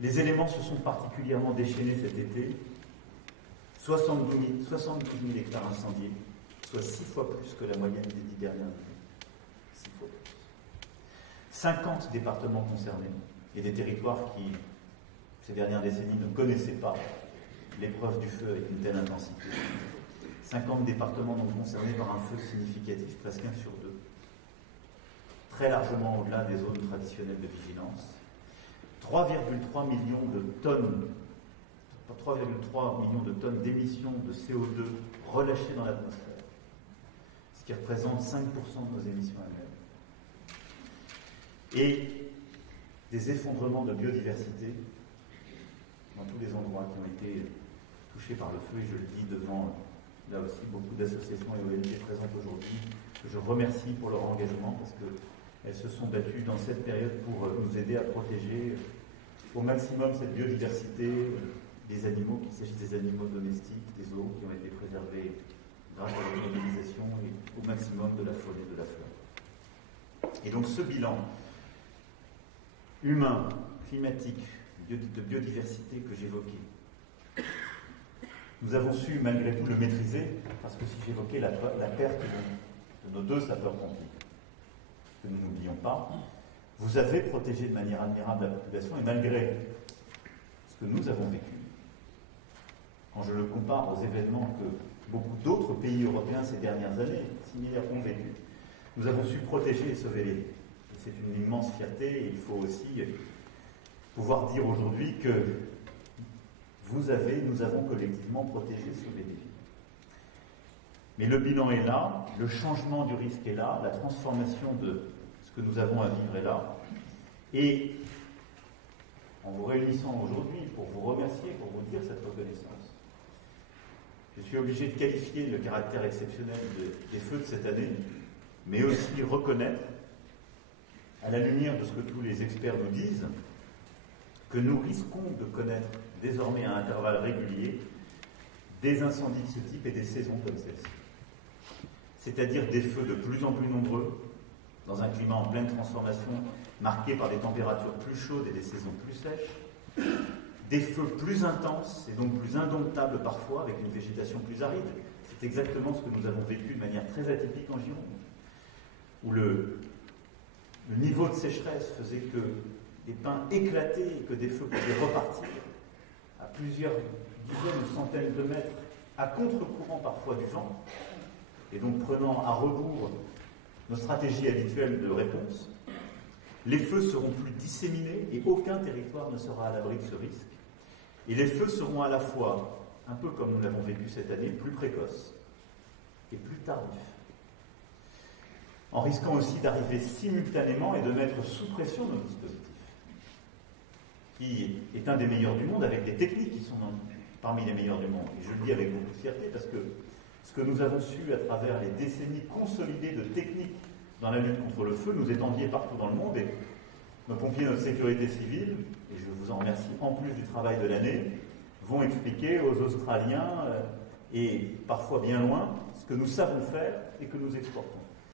Les éléments se sont particulièrement déchaînés cet été. 72 000 hectares incendiés, soit 6 fois plus que la moyenne des 10 dernières années. 6 fois plus. 50 départements concernés et des territoires qui, ces dernières décennies, ne connaissaient pas l'épreuve du feu avec une telle intensité. 50 départements donc concernés par un feu significatif, presque 1 sur 2. Très largement au-delà des zones traditionnelles de vigilance. 3,3 millions de tonnes d'émissions de CO2 relâchées dans l'atmosphère, ce qui représente 5% de nos émissions annuelles. Et des effondrements de biodiversité dans tous les endroits qui ont été touchés par le feu, et je le dis devant, là aussi, beaucoup d'associations et ONG présentes aujourd'hui, que je remercie pour leur engagement, parce qu'elles se sont battues dans cette période pour nous aider à protéger au maximum cette biodiversité des animaux, qu'il s'agisse des animaux domestiques, des eaux qui ont été préservées grâce à la mobilisation, et au maximum de la faune et de la flore. Et donc ce bilan humain, climatique, de biodiversité que j'évoquais, nous avons su malgré tout le maîtriser, parce que si j'évoquais la perte de nos 2 sapeurs-pompiers, que nous n'oublions pas, vous avez protégé de manière admirable la population, et malgré ce que nous avons vécu, quand je le compare aux événements que beaucoup d'autres pays européens ces dernières années similaires ont vécu, nous avons su protéger et sauver les vies. C'est une immense fierté, et il faut aussi pouvoir dire aujourd'hui que nous avons collectivement protégé et sauvé des vies. Mais le bilan est là, le changement du risque est là, la transformation de ce que nous avons à vivre est là. Et en vous réunissant aujourd'hui pour vous remercier, pour vous dire cette reconnaissance, je suis obligé de qualifier le caractère exceptionnel des feux de cette année, mais aussi reconnaître, à la lumière de ce que tous les experts nous disent, que nous risquons de connaître désormais à intervalles réguliers des incendies de ce type et des saisons comme celle-ci. C'est-à-dire des feux de plus en plus nombreux, dans un climat en pleine transformation, marqué par des températures plus chaudes et des saisons plus sèches, des feux plus intenses et donc plus indomptables parfois, avec une végétation plus aride. C'est exactement ce que nous avons vécu de manière très atypique en Gironde, où le niveau de sécheresse faisait que des pins éclataient et que des feux pouvaient repartir à plusieurs dizaines ou centaines de mètres, à contre-courant parfois du vent, et donc prenant à rebours nos stratégies habituelles de réponse. Les feux seront plus disséminés et aucun territoire ne sera à l'abri de ce risque. Et les feux seront à la fois, un peu comme nous l'avons vécu cette année, plus précoces et plus tardifs, en risquant aussi d'arriver simultanément et de mettre sous pression nos dispositifs, qui est un des meilleurs du monde, avec des techniques qui sont parmi les meilleurs du monde. Et je le dis avec beaucoup de fierté, parce que ce que nous avons su à travers les décennies consolidées de techniques dans la lutte contre le feu nous est envié partout dans le monde, et nos pompiers, notre sécurité civile, et je vous en remercie en plus du travail de l'année, vont expliquer aux Australiens, et parfois bien loin, ce que nous savons faire et que nous exportons.